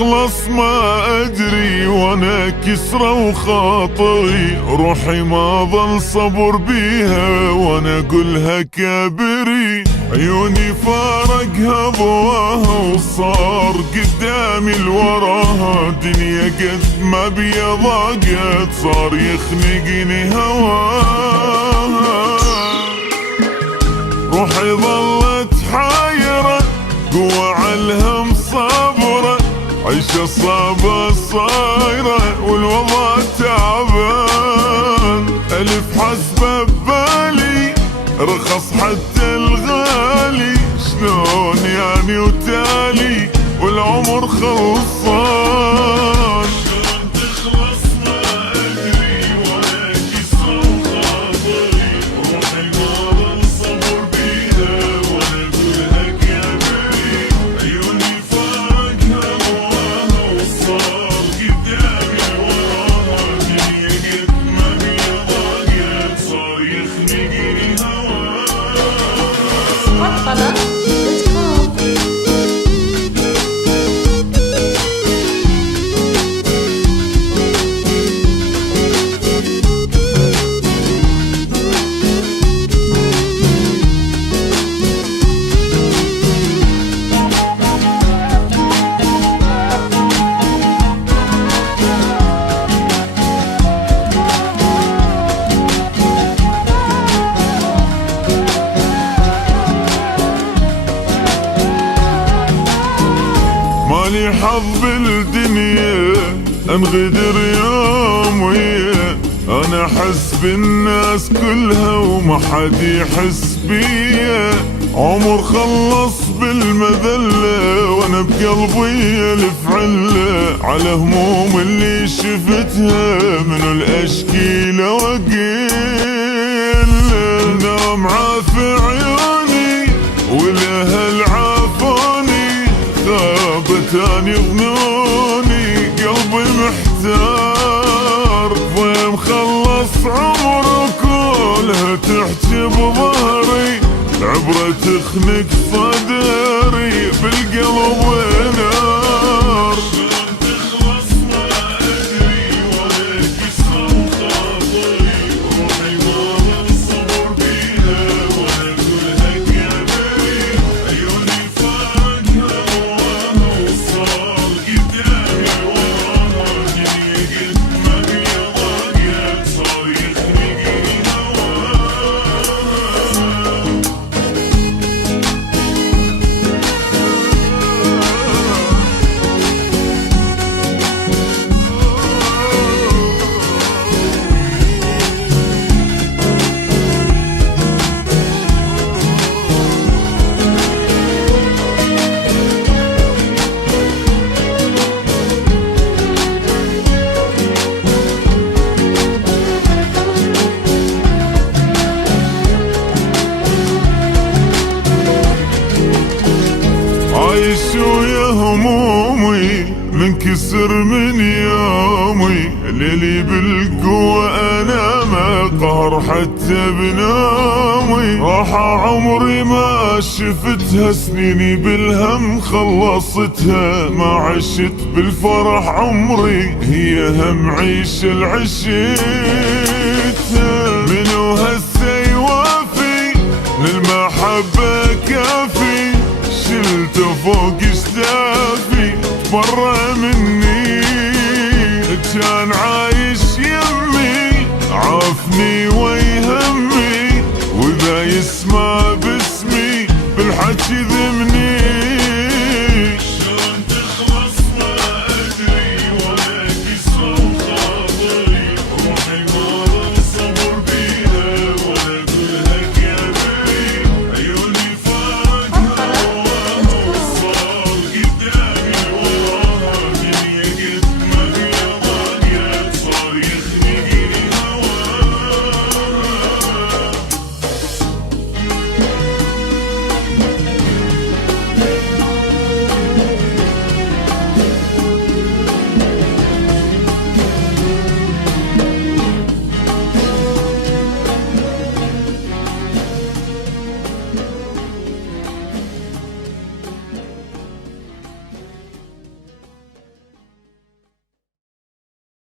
تخلص ما أدري وانا كسرة وخاطري، روحي ما ظل صبر بيها وانا اقولها كابري. عيوني فارقها ضواها وصار قدامي الوراها، دنيا قد ما بيا ضاقت صار يخنقني هواها. روحي ظلت حايرة قوة عالهم صابرة، عيشة صعبة صايرة والوضع تعبان. ألف حسبة ببالي رخص حتى الغالي، شلون يعني وتالي والعمر خلصان. شلون تخلص ما أدري وانا كسرة وخاطري، روحي ما ظل صبر بيها وانا اقولها كابري. عيوني فارقها ضواها وصار قدامي وراها، دنيا قد ما بيا ضاقت صار يخنقني هواها. مالي حظ بالدنيا انغدر يوم ويا، انا احس بالناس كلها وما حد يحس بيا. عمر خلص بالمذلة وانا بقلبي الف علة، على هموم اللي شفتها من الاشكيلة واقيل. نام عافي عيوني والاهل عافوني، غابتاني ظنوني قلبي محتار. ضيم خلص عمر كلها تحكي بظهري، عبرة تخنق صدري بالقلب ونار. شلون تخلص ما أدري وانا كسرة وخاطري، روحي ما ظل صبر بيها وانا اقولها كابري. عيوني فارقها ضواها وصار قدامي وراها، دنيا قد ما بيا ضاقت صار يخنقني هواها. عايش ويا همومي منكسر من يومي، ليلي بالقوة انا ما قهر حتى بنومي. راحة عمري ما شفتها، سنيني بالهم خلصتها، ما عشت بالفرح عمري هي هم عيش العشيتها. منو هسه يوافي للمحبة كافي، شلته فوق كتافي برا مني. كان عايش يمي عافني ويهمي، واذا يسمع باسمي بالحكي ذمني.